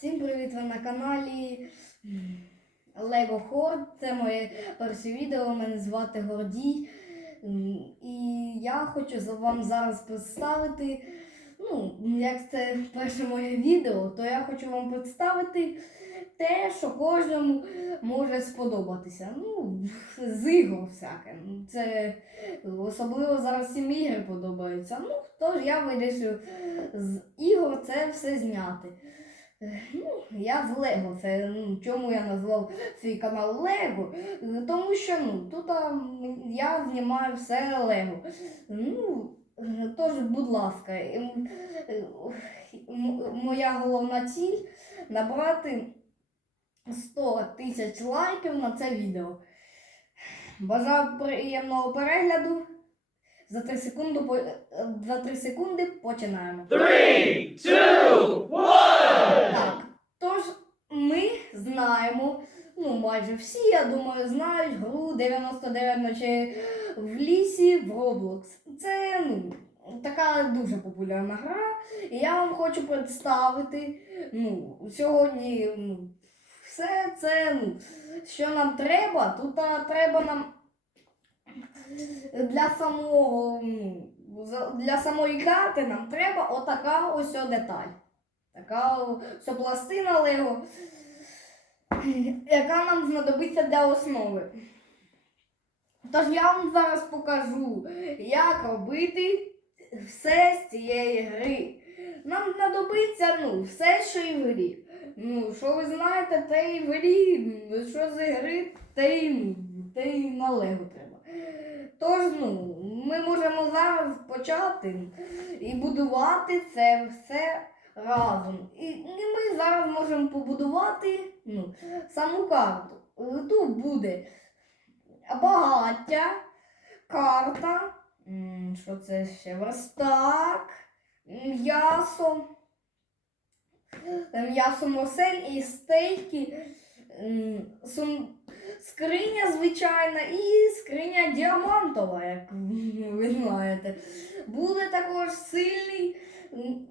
Всім привіт! Ви на каналі Lego Horde. Це моє перше відео. Мене звати Гордій. І я хочу вам зараз представити. Ну, як це перше моє відео, то я хочу вам представити те, що кожному може сподобатися. Ну, з ігор всяке. Це особливо зараз всім ігри подобаються. Ну, тож я вирішив з ігор це все зняти. Ну, я з Лего. Це ну, чому я назвав свій канал Лего? Тому що ну, тут а, я знімаю все Лего. Ну, тож, будь ласка, моя головна ціль набрати 100 тисяч лайків на це відео. Бажаю приємного перегляду. За 3 секунди, по- е, за 3 секунди починаємо. Three, two, one! Так, тож ми знаємо, ну майже всі, я думаю, знають гру 99 ночей в лісі в Roblox. Це ну, така дуже популярна гра. І я вам хочу представити ну, сьогодні ну, все це, ну, що нам треба. Тут а, треба нам для самого, для самої карти нам треба отака ось деталь. Така ось пластина Лего, яка нам знадобиться для основи. Тож я вам зараз покажу, як робити все з цієї гри. Нам знадобиться ну, все, що і в грі. Ну, що ви знаєте, те і в грі, що з гри, те ну, те і на Лего треба. Тож, ну, ми можемо зараз почати і будувати це все разом. І, і ми зараз можемо побудувати ну, саму карту. Тут буде багаття, карта, що це ще верстак, м'ясо, м'ясо мосель і стейки, сум- скриня звичайна і скриня діамантова, як ви знаєте. Буде також сильний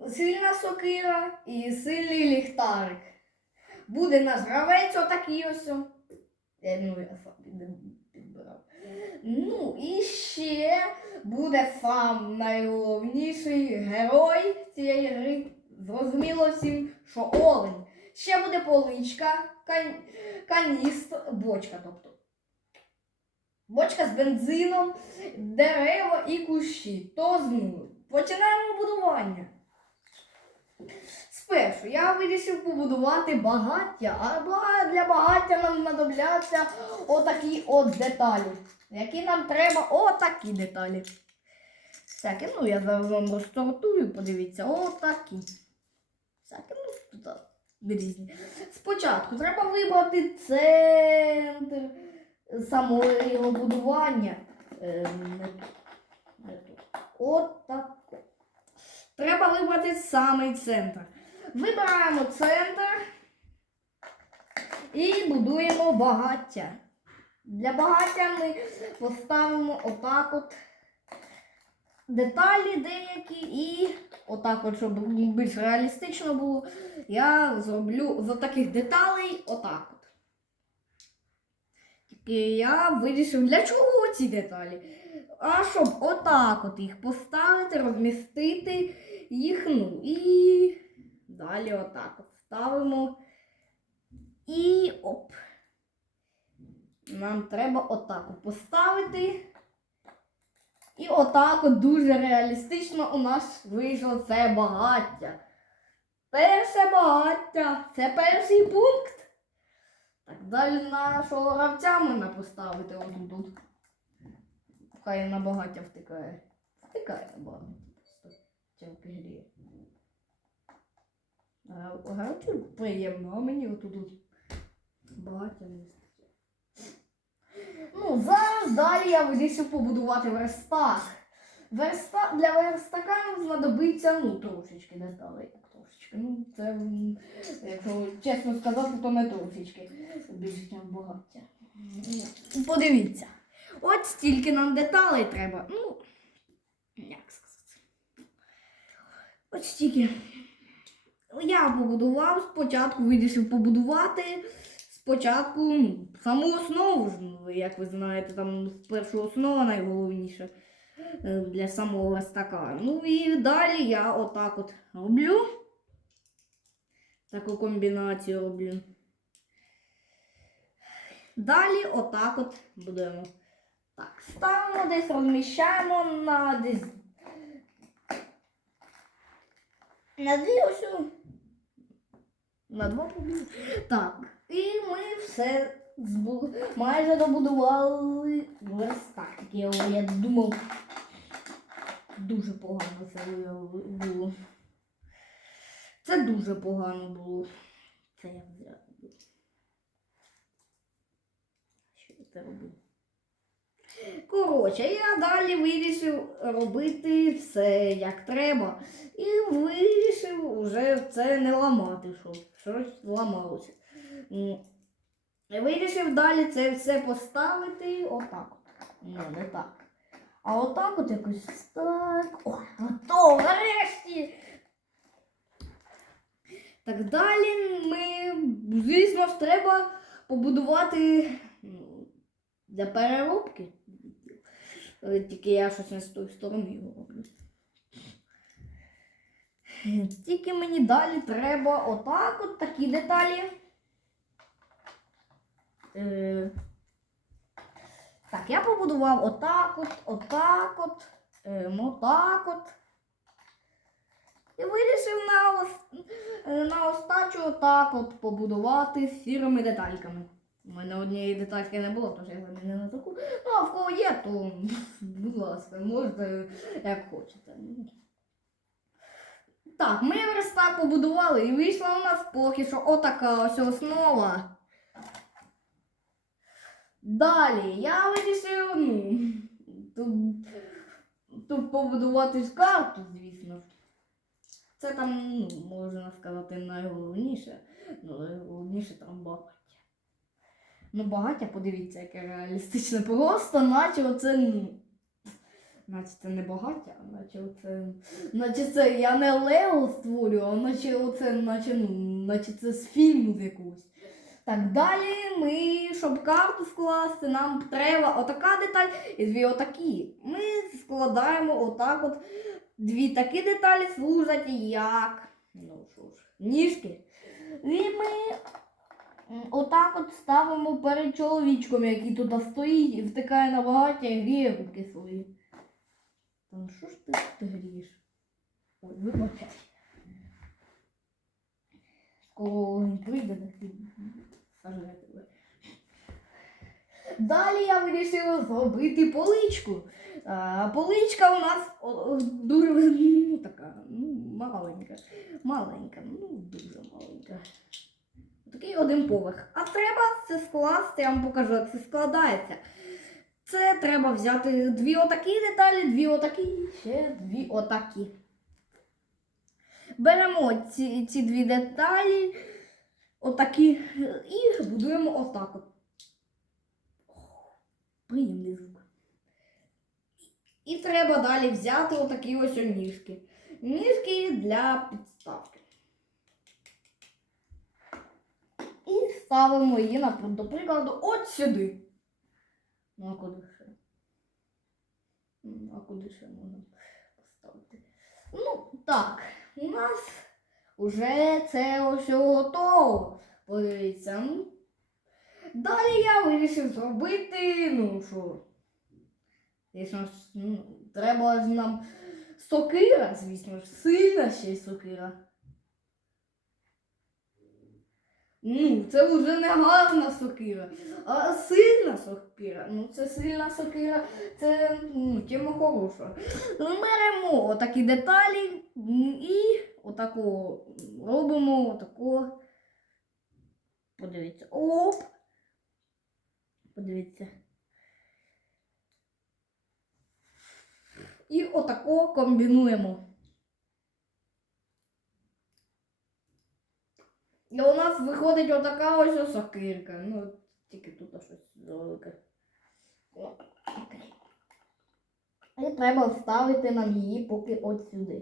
сильна сокира і сильний ліхтарик. Буде наш гравець отакий ось. Я, ну, я сам підбирав. Ну, і ще буде сам найголовніший герой цієї гри. Зрозуміло всім, що олень. Ще буде поличка, кан... каністр, бочка, тобто. Бочка з бензином, дерева і кущі. То ну, починаємо будування. Спершу я вирішив побудувати багаття, а для багаття нам знадобляться отакі от деталі. Які нам треба отакі деталі. Всякі, ну я зараз вам розсортую, подивіться, отакі. Всякі, ну, тут різні. Спочатку треба вибрати центр самого його будування. Ем. От так. Треба вибрати самий центр. Вибираємо центр і будуємо багаття. Для багаття ми поставимо отак от деталі деякі і отак от, щоб більш реалістично було, я зроблю з таких деталей отак от. Тільки я вирішив, для чого ці деталі? А щоб отак от їх поставити, розмістити їх, ну і далі отак от ставимо. І оп. Нам треба отак от поставити. І отак от дуже реалістично у нас вийшло це багаття. Перше багаття. Це перший пункт. Так, далі нашого гравця можна поставити отут. тут. Хай на багаття втикає. Втикає на багаття. Гравцю приємно, а мені отут от багаття не. Ну, зараз далі я вирішив побудувати верстак. Верста... Для верстака знадобиться ну, трошечки деталей. Трошечки. Ну, це, якщо чесно сказати, то не трошечки. Більше, ніж багаття. Подивіться. От стільки нам деталей треба. Ну, як сказати. От стільки. я побудував спочатку, вирішив побудувати спочатку ну, саму основу, ну, як ви знаєте, там перша основа найголовніша е, для самого верстака. Ну і далі я отак от роблю. Таку комбінацію роблю. Далі отак от будемо. Так, ставимо десь, розміщаємо на десь. На дві ось. На два побіг. Так. І ми все збу... майже добудували верстак. Я, я думав, дуже погано це було. Це дуже погано було. Це я взяв. Що я це робив? Коротше, я далі вирішив робити все як треба. І вирішив вже це не ламати, щоб щось ламалося. Я вирішив далі це все поставити отак. Ну, не так. А отак от якось так. О, готово, нарешті. Так далі ми, звісно ж, треба побудувати для переробки. Е, Тільки я щось не з тої сторони його роблю. Тільки мені далі треба отак от такі деталі. Е, так, я побудував отак от, отак от, е, отак от. І вирішив на, ос- е, на остачу отак от побудувати з сірими детальками. У мене однієї детальки не було, тож я замінив на таку. Ну, а в кого є, то, будь ласка, можете як хочете. Так, ми верстак побудували і вийшла у нас поки що отака ось основа. Далі я вирішив, ну, тут, тут побудувати карту, звісно. Це там, ну, можна сказати, найголовніше. Ну, найголовніше там багаття. Ну, багаття, подивіться, яке реалістичне. Просто наче оце, ну, наче це не багаття, а наче оце. Наче це я не Лего створюю, а наче оце, наче, ну, наче це з фільму з якогось. Так, далі ми, щоб карту скласти, нам треба отака деталь і дві отакі. Ми складаємо отак от. Дві такі деталі служать як. Ну що ж, ніжки. І ми отак от ставимо перед чоловічком, який тут стоїть і втикає на багаття і гріє руки свої. Там що ж ти, ти грієш? Ой, вибачай. Скоро він прийде, так і сажає тебе. Далі я вирішила зробити поличку. А, поличка у нас дуже ну, така, ну, маленька. Маленька, ну дуже маленька. Такий один поверх. А треба це скласти, я вам покажу, як це складається. Це треба взяти дві отакі деталі, дві отакі, ще дві отакі. Беремо ці, ці дві деталі, отакі, і будуємо отак. От. Приємний звук. І треба далі взяти отакі ось ніжки. Ніжки для підставки. І ставимо її, до прикладу, от сюди. Ну, а куди ще? Ну, А куди ще можна поставити? Ну, так, у нас вже це ось готово. Подивіться. Далі я вирішив зробити, ну що. Звісно ну, треба нам сокира, звісно ж, сильна ще й сокира. Ну, це вже не гарна сокира, а сильна сокира. Ну, це сильна сокира, це ну, тема хороша. Беремо отакі деталі і отако робимо отако. Подивіться. Оп. Подивіться. І отако комбінуємо. І у нас виходить отака ось сокирка. Ну, тільки тут щось велике. І треба вставити нам її поки от сюди.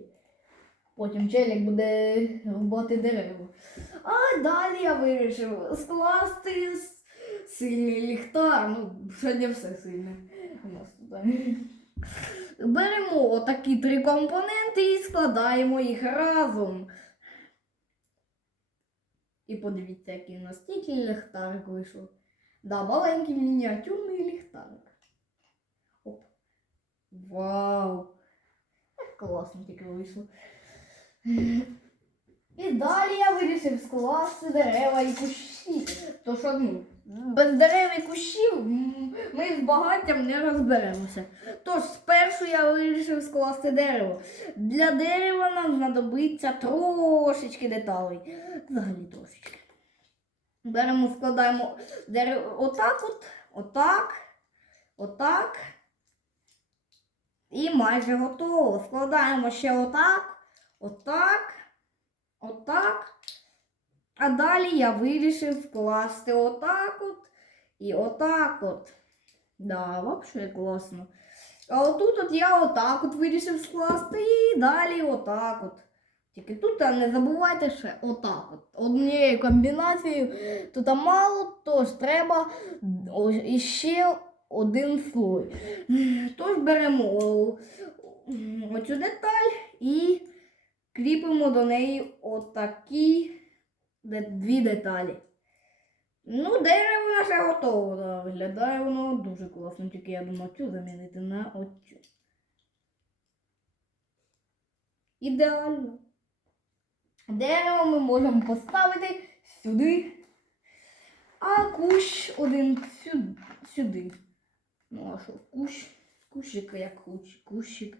Потім челік буде рубати дерево. А далі я вирішив скласти сильний ліхтар. Ну, сьогодні все сильне. У нас тут. Беремо отакі три компоненти і складаємо їх разом. І подивіться, який у нас тільки ліхтарик вийшов. Да, маленький мініатюрний ліхтарик. Оп. Вау! Класно тільки вийшло. І далі я вирішив скласти дерева і кущі. То що ну, без дерев і кущів ми з багаттям не розберемося. Тож спершу я вирішив скласти дерево. Для дерева нам знадобиться трошечки деталей. Взагалі трошечки. Беремо, складаємо дерево отак от, отак, отак. І майже готово. Складаємо ще отак, отак, отак. А далі я вирішив скласти отак от і отак от. Да, взагалі класно. А отут от я отак от вирішив скласти і далі отак от. Тільки тут не забувайте ще отак от. Однією комбінацією тут мало, тож треба іще один слой. Тож беремо оцю деталь і кріпимо до неї отакі дві деталі. Ну, дерево наше готово. Да. Виглядає воно дуже класно, тільки я думаю, цю замінити на оцю. Ідеально. Дерево ми можемо поставити сюди, а кущ один сюди. Ну, а що, кущ, кущик як кущ, кущик.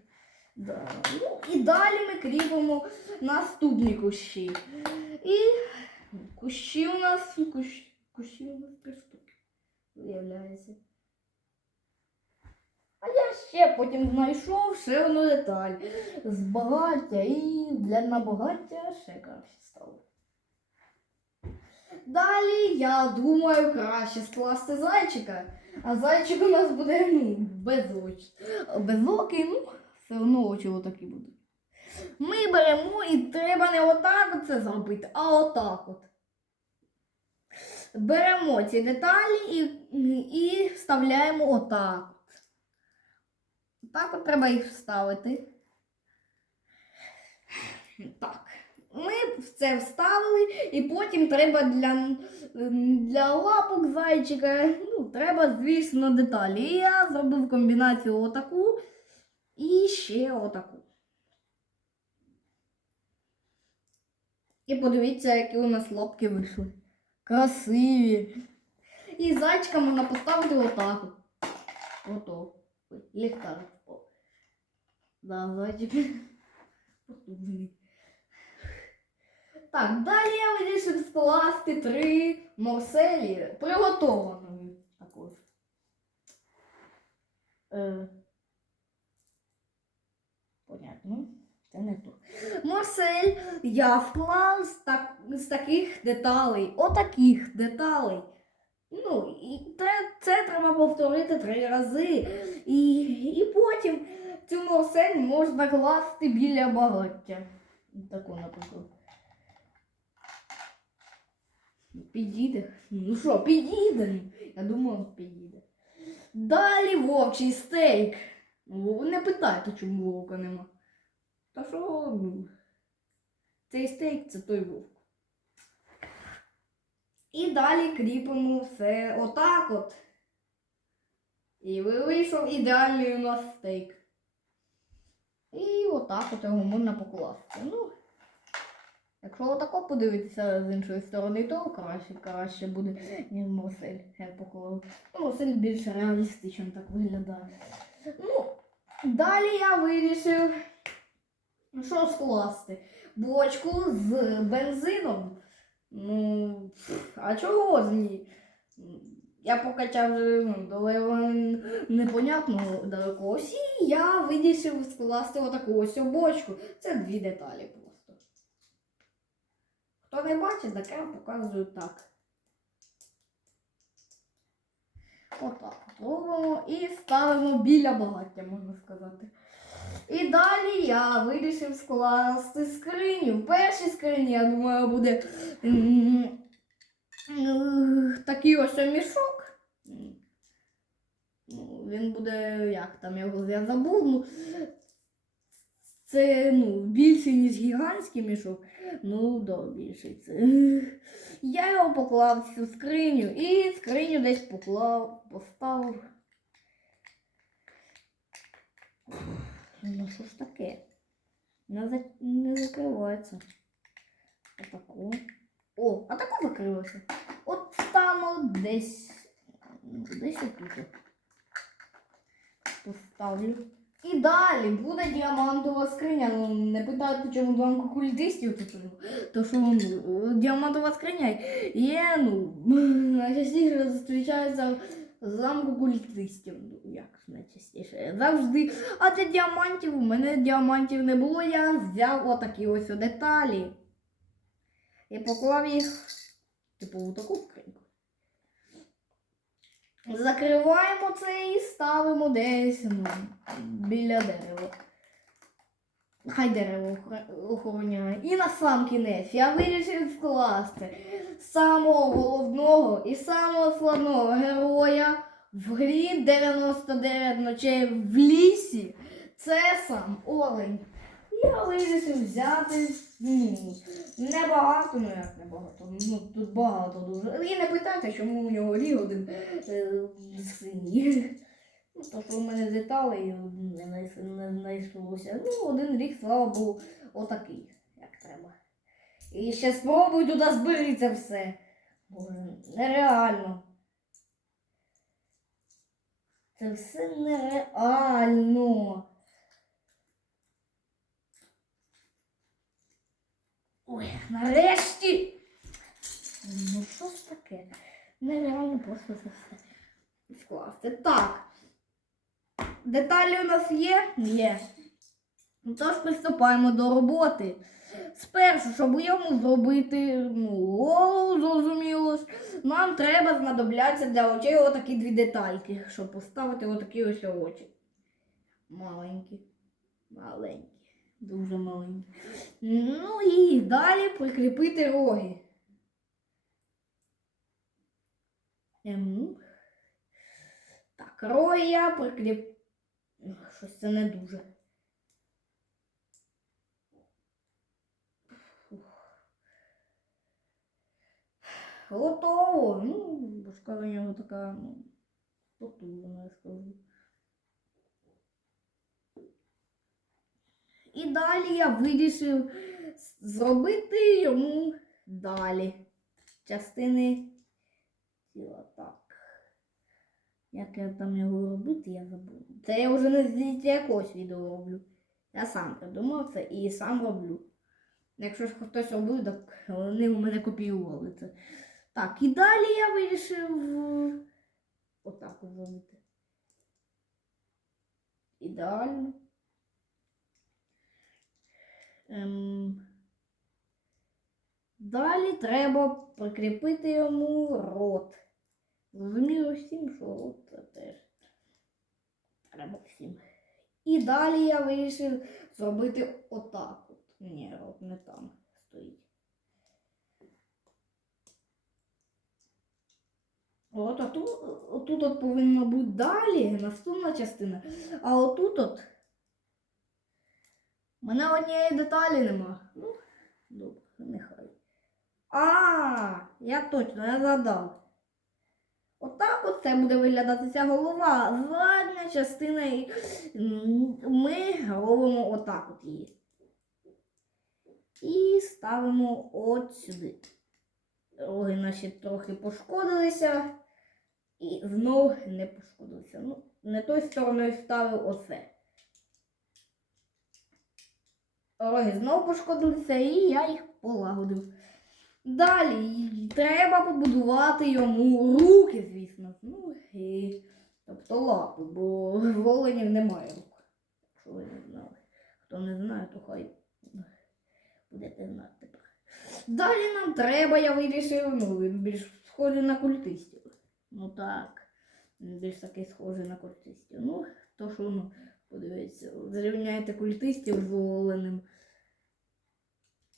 Да. Ну, і далі ми кріпимо наступні кущі. І кущі у нас, кущ, кущі у нас три штуки. Виявляється. А я ще потім знайшов ще одну деталь з багаття і для на багаття ще краще стало. Далі я думаю краще скласти зайчика. А зайчик у нас буде ну, безоч... безокий, ну, все одно очі отакі будуть. Ми беремо і треба не отак це зробити, а отак от. Беремо ці деталі і, і вставляємо отак. Так от треба їх вставити. Так. Ми це вставили, і потім треба для, для лапок зайчика, ну, треба, звісно, деталі. І я зробив комбінацію отаку і ще отаку. І подивіться, які у нас лапки вийшли. Красиві. І зайчика можна поставити отак. от. Ото. Ліхтар впав. Да, зайчик. Так, далі я вирішив скласти три морселі приготованої також. Е, понятно. Це не то. Морсель я вклав з, так, з таких деталей. Отаких деталей. Ну, і це, це треба повторити три рази. І, і потім цю морсель можна класти біля багаття. Таку, наприклад. Підійде. Ну що, підійде. Я думав, підійде. Далі вовчий стейк. Ну, Не питайте, чому вовка нема. Та що ну, цей стейк це той вовк. І далі кріпимо все отак от. І вийшов ідеальний у нас стейк. І отак от його можна покласти. Ну, якщо отако подивитися з іншої сторони, то краще, краще буде, ніж Марсель. Я поклав. Ну, Марсель більш реалістично так виглядає. Ну, далі я вирішив, що скласти? Бочку з бензином. Ну, а чого з ній? Я покачав вже ну, непонятно далеко ось, і я вирішив скласти отаку ось бочку. Це дві деталі просто. Хто не бачить, так я показую так. Отак от і ставимо біля багаття, можна сказати. І далі я вирішив скласти скриню. В першій скрині, я думаю, буде такий ось мішок. Ну, він буде, як там його я забув. Ну, це ну, більший, ніж гігантський мішок. Ну, да, більший це. Я його поклав в цю скриню і скриню десь поклав, поставив. Ну що ж таке? Не, за... не закривається. Отаку. О, а таку закрилося. От стану десь. Десь отут. Поставлю. І далі буде діамантова скриня. Ну, не питайте, чому замку культистів тут. То що ну, діамантова скриня є, ну, найчастіше зустрічається в. Ну, як найчастіше? Завжди. А для діамантів у мене діамантів не було, я взяв отакі ось деталі. І поклав їх, типу, у таку скриньку. Закриваємо це і ставимо десь ну, біля дерева. Хай дерево охороняє. І на сам кінець я вирішив скласти самого головного і самого складного героя в грі 99 ночей в лісі. Це сам Олень. Я вирішив взяти ну, небагато, ну як небагато. Ну тут багато дуже. І не питайте, чому у нього ріг один е, синій. Ну, то, що в мене деталей не, не знайшлося. Ну, один рік, слава Богу, отакий, як треба. І ще спробуй туди це все. Боже, нереально. Це все нереально. Ой, нарешті. Ну що ж таке? Нереально просто це все скласти. Так. Деталі у нас є? Є. Ну, Тож приступаємо до роботи. Спершу, щоб йому зробити ну, голову, зрозуміло ж, нам треба знадобляться для очей отакі дві детальки, щоб поставити отакі ось очі. Маленькі. Маленькі. Дуже маленькі. Ну і далі прикріпити роги. Ем, роги я прикріп. Щось це не дуже. Готово. Ну, башка у нього така, ну, потужна, я скажу. І далі я вирішив зробити йому далі частини тіла. Так. Як я там його робити, я забув. Це я вже не з якогось відео роблю. Я сам придумав це і сам роблю. Якщо хтось робив, так вони у мене копіювали це. Так, і далі я вирішив е, отак от зробити. Ідеально. Ем... Далі треба прикріпити йому рот. Зрозуміло всім, що це теж треба всім. І далі я вирішив зробити отак. От. Ні, рот не там стоїть. От, а тут, отут от повинна бути далі наступна частина. А отут от у мене однієї деталі нема. Ну, добре, нехай. А, я точно, я згадав. Отак от це буде виглядати ця голова. Задня частина і ми робимо отак от її. І ставимо от сюди. Роги наші трохи пошкодилися. І знову не пошкодилися. Ну, не тою стороною ставив оце. Роги знову пошкодилися, і я їх полагодив. Далі треба побудувати йому руки, звісно. Ну, і, тобто лапи, бо в оленів немає рук. Якщо ви не знали. Хто не знає, то хай будете знати тепер. Далі нам треба, я вирішив, ну, він більш схожий на культистів. Ну так. Він більш такий схожий на культистів. Ну, то що ну, Подивіться, зрівняйте культистів з оленем.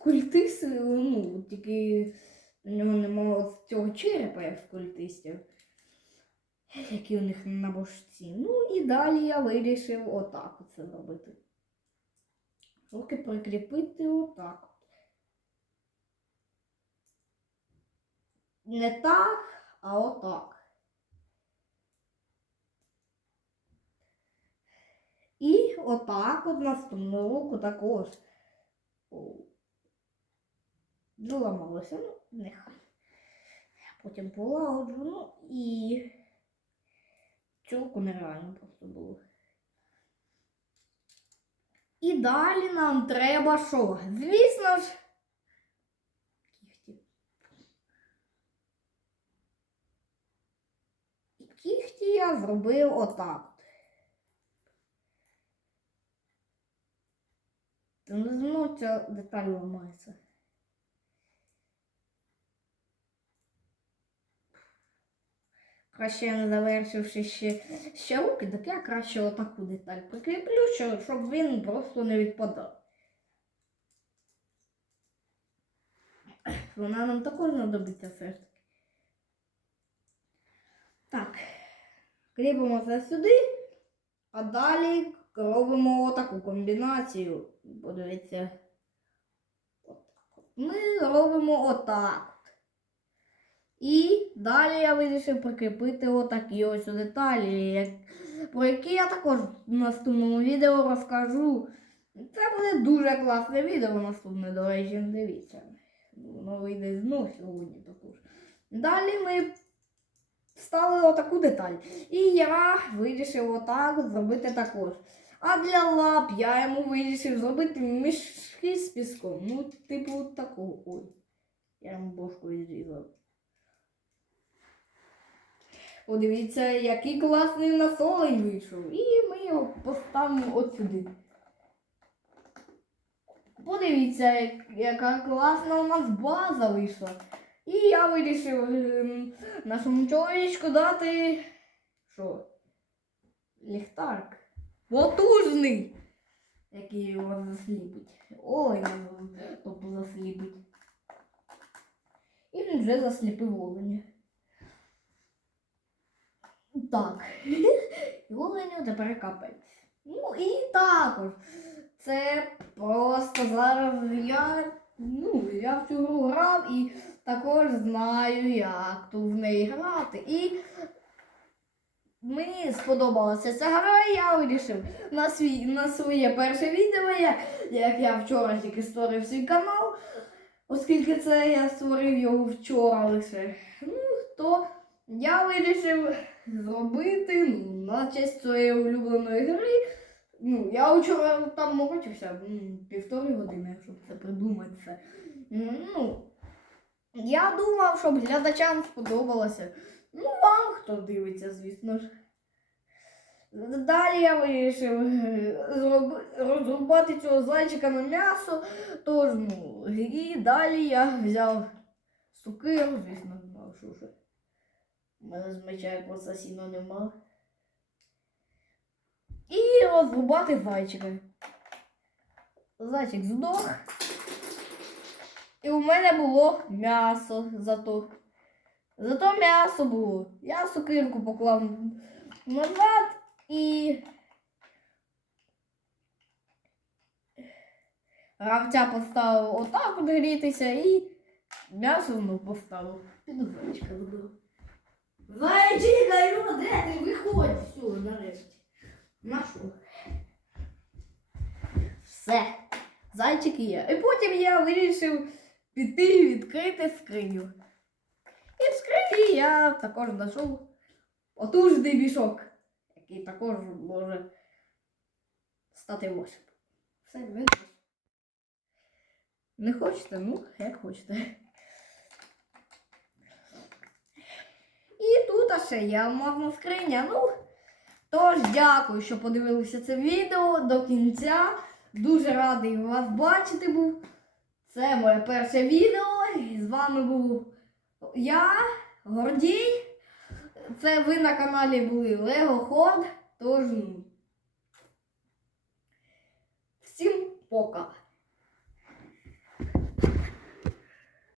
Культист, ну, тільки у нього немає цього черепа, як в культистів. Які у них на бошці. Ну і далі я вирішив отак оце зробити. Руки прикріпити отак. Не так, а отак. І отак от наступну руку також. О. Зламалося, ну, нехай. Потім полагоджу, ну і цю руку нереально просто було. І далі нам треба що? Звісно ж. Кіхті. І кіхті я зробив отак. Ну, ця деталь ламається. Краще не завершивши ще, ще руки, так я краще отаку деталь прикріплю, щоб він просто не відпадав. Вона нам також знадобиться все ж таки. Так, кріпимо це сюди, а далі робимо таку комбінацію. Подивіться. Отак. от. Ми робимо отак. І далі я вирішив прикріпити отакі ось деталі, про які я також в наступному відео розкажу. Це буде дуже класне відео наступне, до речі, дивіться. Воно вийде знов сьогодні також. Далі ми вставили отаку деталь. І я вирішив отак зробити також. А для лап я йому вирішив зробити мішки з піском. Ну, типу такого. Ой. Я йому бошку відрізав. Подивіться, який класний у нас олень вийшов. І ми його поставимо от сюди. Подивіться, яка класна у нас база вийшла. І я вирішив ем, нашому чоловічку дати. Що? Ліхтарик. Потужний! Який його засліпить. Ой, тобто засліпить. І він вже засліпив оленя. Так. І оленю тепер капець. Ну і також. Це просто зараз я. Ну, я в цю гру грав і також знаю, як тут в неї грати. І мені сподобалася ця гра, і я вирішив на, свій, на своє перше відео, як я вчора тільки створив свій канал, оскільки це я створив його вчора лише. Ну, то я вирішив зробити ну, на честь своєї улюбленої гри. Ну, я вчора там морочився півтори години, щоб це придумати все. Ну, я думав, щоб глядачам сподобалося. Ну, вам хто дивиться, звісно ж. Далі я вирішив е, розрубати цього зайчика на м'ясо. Тож, ну, і далі я взяв сукиру, звісно, ну, що. У мене з меча як асасіно нема. І розрубати зайчика. Зайчик здох. І у мене було м'ясо зато. Зато м'ясо було. Я сукирку поклав назад і. Гравця поставив отак от грітися і м'ясо знов поставив. Піду зайчика заберу. Зайчика, ну де ти виходь? Все, нарешті. На що? Все. Зайчик є. І потім я вирішив піти і відкрити скриню. І в скрині я також знайшов потужний мішок, який також може стати вашим. Все, він. Не хочете? Ну, як хочете. Тут ще є алмазна скриня. Ну, тож дякую, що подивилися це відео до кінця. Дуже радий вас бачити був. Це моє перше відео. З вами був я, Гордій. Це ви на каналі були Лего Ход. Тож, Всім пока!